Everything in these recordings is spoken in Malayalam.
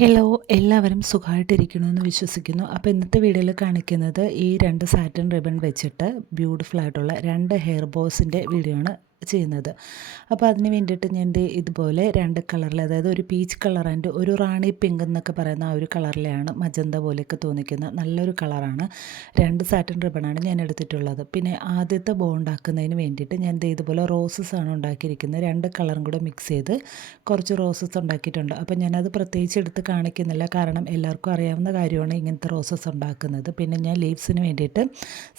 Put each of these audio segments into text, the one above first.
ഹലോ, എല്ലാവരും സുഖമായിട്ടിരിക്കണമെന്ന് വിശ്വസിക്കുന്നു. അപ്പോൾ ഇന്നത്തെ വീഡിയോയിൽ കാണിക്കുന്നത് ഈ 2 സാറ്റിൻ റിബൺ വെച്ചിട്ട് ബ്യൂട്ടിഫുൾ ആയിട്ടുള്ള 2 ഹെയർ ബോസിൻ്റെ വീഡിയോ ആണ് ചെയ്യുന്നത്. അപ്പോൾ അതിന് വേണ്ടിയിട്ട് ഞാൻ ഇതുപോലെ 2 കളറിൽ, അതായത് ഒരു പീച്ച് കളർ ആൻഡ് ഒരു റാണി പിങ്ക് എന്നൊക്കെ പറയുന്ന ആ ഒരു കളറിലെയാണ്, മജന്ത പോലെയൊക്കെ തോന്നിക്കുന്ന നല്ലൊരു കളറാണ്. 2 സാറ്റിൻ റിബണാണ് ഞാൻ എടുത്തിട്ടുള്ളത്. പിന്നെ ആദ്യത്തെ ബോ ഉണ്ടാക്കുന്നതിന് വേണ്ടിയിട്ട് ഞാൻ ഇതുപോലെ റോസസ് ആണ് ഉണ്ടാക്കിയിരിക്കുന്നത്. 2 കളറും കൂടെ മിക്സ് ചെയ്ത് കുറച്ച് റോസസ് ഉണ്ടാക്കിയിട്ടുണ്ട്. അപ്പോൾ ഞാനത് പ്രത്യേകിച്ച് എടുത്ത് കാണിക്കുന്നില്ല, കാരണം എല്ലാവർക്കും അറിയാവുന്ന കാര്യമാണ് ഇങ്ങനത്തെ റോസസ് ഉണ്ടാക്കുന്നത്. പിന്നെ ഞാൻ ലീവ്സിന് വേണ്ടിയിട്ട്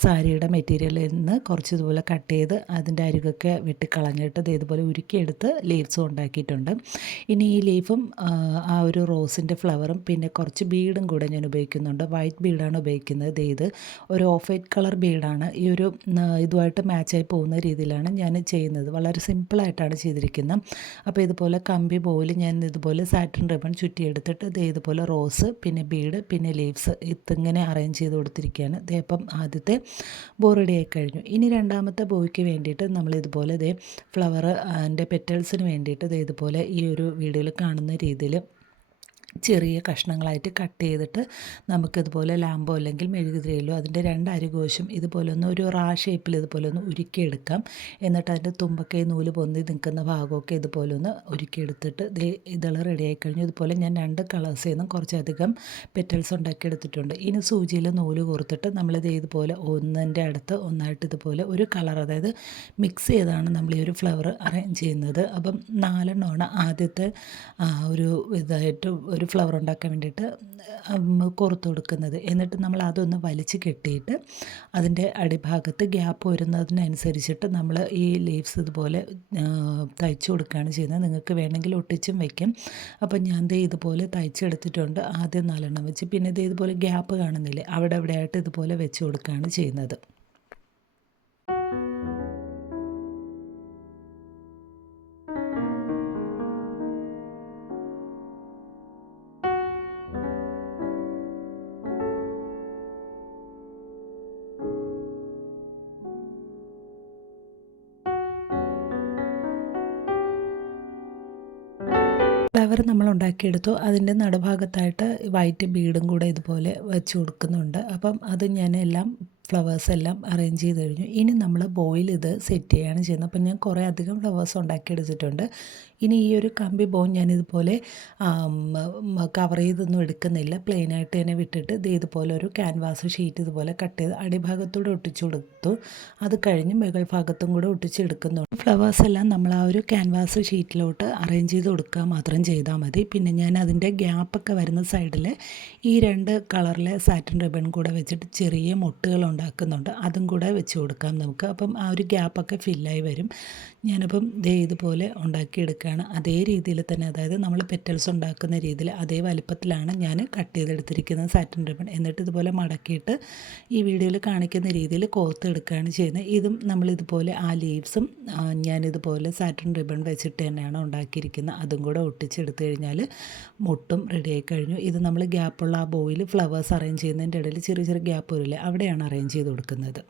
സാരിയുടെ മെറ്റീരിയലിൽ നിന്ന് കുറച്ച് ഇതുപോലെ കട്ട് ചെയ്ത് അതിൻ്റെ അരികൊക്കെ വെട്ടിക്കളഞ്ഞിട്ട് ഇതുപോലെ ഉരുക്കിയെടുത്ത് ലീവ്സും ഉണ്ടാക്കിയിട്ടുണ്ട്. ഇനി ഈ ലീഫും ആ ഒരു റോസിൻ്റെ ഫ്ലവറും പിന്നെ കുറച്ച് ബീഡും കൂടെ ഞാൻ ഉപയോഗിക്കുന്നുണ്ട്. വൈറ്റ് ബീഡാണ് ഉപയോഗിക്കുന്നത്. ഇത് ഒരു ഓഫ് വൈറ്റ് കളർ ബീഡാണ്. ഈ ഒരു ഇതുമായിട്ട് മാച്ചായി പോകുന്ന രീതിയിലാണ് ഞാൻ ചെയ്യുന്നത്. വളരെ സിമ്പിളായിട്ടാണ് ചെയ്തിരിക്കുന്നത്. അപ്പോൾ ഇതുപോലെ കമ്പി ബോയിൽ ഞാൻ ഇതുപോലെ സാറ്റിൻ റിബൺ ചുറ്റിയെടുത്തിട്ട് ഇതുപോലെ റോസ്, പിന്നെ ബീഡ്, പിന്നെ ലീവ്സ് ഇതിങ്ങനെ അറേഞ്ച് ചെയ്ത് കൊടുത്തിരിക്കുകയാണ്. അപ്പം ആദ്യത്തെ ബോ റെഡി ആയി കഴിഞ്ഞു. ഇനി രണ്ടാമത്തെ ബോയ്ക്ക് വേണ്ടിയിട്ട് നമ്മൾ ഇതുപോലെ ഫ്ലവർ അതിൻ്റെ പെറ്റൽസിന് വേണ്ടിയിട്ട് ഇതുപോലെ ഈ ഒരു വീഡിയോയിൽ കാണുന്ന രീതിയിൽ ചെറിയ കഷ്ണങ്ങളായിട്ട് കട്ട് ചെയ്തിട്ട് നമുക്കിതുപോലെ ലാമ്പോ അല്ലെങ്കിൽ മെഴുകുതിരിയിലോ അതിൻ്റെ 2 അരികോശം ഇതുപോലെ ഒന്ന് ഒരു റാ ഷേപ്പിൽ ഇതുപോലെ ഒന്ന് ഉരുക്കിയെടുക്കാം. എന്നിട്ട് അതിൻ്റെ തുമ്പൊക്കെ നൂല് പൊന്തി നിൽക്കുന്ന ഭാഗമൊക്കെ ഇതുപോലെ ഒന്ന് ഉരുക്കിയെടുത്തിട്ട് ഇതെല്ലാം റെഡിയായി കഴിഞ്ഞു. ഇതുപോലെ ഞാൻ 2 കളേഴ്സിൽ നിന്നും കുറച്ചധികം പെറ്റൽസ് ഉണ്ടാക്കിയെടുത്തിട്ടുണ്ട്. ഇനി സൂചിയിൽ നൂല് കോർത്തിട്ട് നമ്മളിത് ഇതുപോലെ ഒന്നിൻ്റെ അടുത്ത് ഒന്നായിട്ട് ഇതുപോലെ ഒരു കളർ, അതായത് മിക്സ് ചെയ്താണ് നമ്മൾ ഈ ഒരു ഫ്ലവർ അറേഞ്ച് ചെയ്യുന്നത്. അപ്പം 4 എണ്ണമാണ് ആദ്യത്തെ ഒരു ഇതായിട്ട് ഒരു ഫ്ലവർ ഉണ്ടാക്കാൻ വേണ്ടിയിട്ട് കോർത്ത് കൊടുക്കുന്നത്. എന്നിട്ട് നമ്മൾ അതൊന്ന് വലിച്ച് കെട്ടിയിട്ട് അതിൻ്റെ അടിഭാഗത്ത് ഗ്യാപ്പ് വരുന്നതിനനുസരിച്ചിട്ട് നമ്മൾ ഈ ലീവ്സ് ഇതുപോലെ തയ്ച്ചു കൊടുക്കുകയാണ് ചെയ്യുന്നത്. നിങ്ങൾക്ക് വേണമെങ്കിൽ ഒട്ടിച്ചും വയ്ക്കും. അപ്പം ഞാൻ ഇതുപോലെ തയ്ച്ചെടുത്തിട്ടുണ്ട്. ആദ്യം 4 എണ്ണം വെച്ച്, പിന്നെ ഇതുപോലെ ഗ്യാപ്പ് കാണുന്നില്ലേ, അവിടെ ആയിട്ട് ഇതുപോലെ വെച്ച് കൊടുക്കുകയാണ് ചെയ്യുന്നത്. ഫ്ലവർ നമ്മൾ ഉണ്ടാക്കിയെടുത്തു. അതിൻ്റെ നടുഭാഗത്തായിട്ട് വൈറ്റ് ബീഡും കൂടെ ഇതുപോലെ വെച്ച് കൊടുക്കുന്നുണ്ട്. അപ്പം അത് ഞാൻ എല്ലാം ഫ്ലവേഴ്സ് എല്ലാം അറേഞ്ച് ചെയ്ത് കഴിഞ്ഞു. ഇനി നമ്മൾ ബോയിൽ ഇത് സെറ്റ് ചെയ്യുകയാണ് ചെയ്യുന്നത്. അപ്പം ഞാൻ കുറേ അധികം ഫ്ലവേഴ്സ് ഉണ്ടാക്കിയെടുത്തിട്ടുണ്ട്. ഇനി ഈ ഒരു കമ്പി ബോ ഞാനിതുപോലെ കവർ ചെയ്തൊന്നും എടുക്കുന്നില്ല, പ്ലെയിനായിട്ട് തന്നെ വിട്ടിട്ട് ഇതുപോലെ ഒരു ക്യാൻവാസ് ഷീറ്റ് ഇതുപോലെ കട്ട് ചെയ്ത് അടിഭാഗത്തൂടെ ഒട്ടിച്ചു കൊടുത്തു. അത് കഴിഞ്ഞ് മുകൾ ഭാഗത്തും കൂടെ ഒട്ടിച്ചെടുക്കുന്നുണ്ട്. ഫ്ലവേഴ്സ് എല്ലാം നമ്മൾ ആ ഒരു ക്യാൻവാസ് ഷീറ്റിലോട്ട് അറേഞ്ച് ചെയ്ത് കൊടുക്കുക മാത്രം ചെയ്താൽ മതി. പിന്നെ ഞാൻ അതിൻ്റെ ഗ്യാപ്പൊക്കെ വരുന്ന സൈഡിൽ ഈ 2 കളറിലെ സാറ്റിൻ റിബൺ കൂടെ വെച്ചിട്ട് ചെറിയ മുട്ടുകൾ ഉണ്ടാക്കുന്നുണ്ട്. അതും കൂടെ വെച്ച് കൊടുക്കാം നമുക്ക്. അപ്പം ആ ഒരു ഗ്യാപ്പൊക്കെ ഫില്ലായി വരും. ഞാനപ്പം ഇതുപോലെ ഉണ്ടാക്കിയെടുക്കുകയാണ് അതേ രീതിയിൽ തന്നെ, അതായത് നമ്മൾ പെറ്റൽസ് ഉണ്ടാക്കുന്ന രീതിയിൽ അതേ വലിപ്പത്തിലാണ് ഞാൻ കട്ട് ചെയ്തെടുത്തിരിക്കുന്നത് സാറ്റിൻ റിബൺ. എന്നിട്ട് ഇതുപോലെ മടക്കിയിട്ട് ഈ വീഡിയോയിൽ കാണിക്കുന്ന രീതിയിൽ കോർത്തെടുക്കുകയാണ് ചെയ്യുന്നത്. ഇതും നമ്മളിതുപോലെ ആ ലീവ്സും ഞാനിതുപോലെ സാറ്റിൻ റിബൺ വെച്ചിട്ട് തന്നെയാണ് ഉണ്ടാക്കിയിരിക്കുന്നത്. അതും കൂടെ ഒട്ടിച്ചെടുത്ത് കഴിഞ്ഞാൽ മുട്ടും റെഡിയായി കഴിഞ്ഞു. ഇത് നമ്മൾ ഗ്യാപ്പുള്ള ആ ബോയിൽ ഫ്ലവേഴ്സ് അറേഞ്ച് ചെയ്യുന്നതിൻ്റെ ഇടയിൽ ചെറിയ ചെറിയ ഗ്യാപ്പ് വരില്ലേ, അവിടെയാണ് അറേഞ്ച് ചെയ്ത് കൊടുക്കുന്നത്.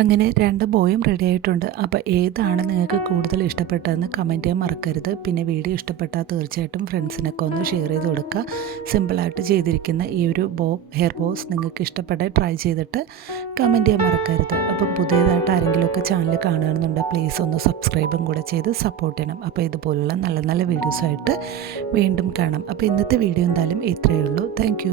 അങ്ങനെ 2 ബോയും റെഡി ആയിട്ടുണ്ട്. അപ്പോൾ ഏതാണ് നിങ്ങൾക്ക് കൂടുതൽ ഇഷ്ടപ്പെട്ടതെന്ന് കമൻറ്റ് ചെയ്യാൻ മറക്കരുത്. പിന്നെ വീഡിയോ ഇഷ്ടപ്പെട്ടാൽ തീർച്ചയായിട്ടും ഫ്രണ്ട്സിനൊക്കെ ഒന്ന് ഷെയർ ചെയ്ത് കൊടുക്കുക. സിമ്പിളായിട്ട് ചെയ്തിരിക്കുന്ന ഈ ഒരു ഹെയർ ബോസ് നിങ്ങൾക്ക് ഇഷ്ടപ്പെട്ടാൽ ട്രൈ ചെയ്തിട്ട് കമൻറ്റ് ചെയ്യാൻ മറക്കരുത്. അപ്പം പുതിയതായിട്ട് ആരെങ്കിലുമൊക്കെ ചാനൽ കാണുകയാണെന്നുണ്ടെങ്കിൽ പ്ലീസ് ഒന്ന് സബ്സ്ക്രൈബും കൂടെ ചെയ്ത് സപ്പോർട്ട് ചെയ്യണം. അപ്പോൾ ഇതുപോലുള്ള നല്ല നല്ല വീഡിയോസായിട്ട് വീണ്ടും കാണാം. അപ്പോൾ ഇന്നത്തെ വീഡിയോ എന്തായാലും ഇത്രയേ ഉള്ളൂ. താങ്ക്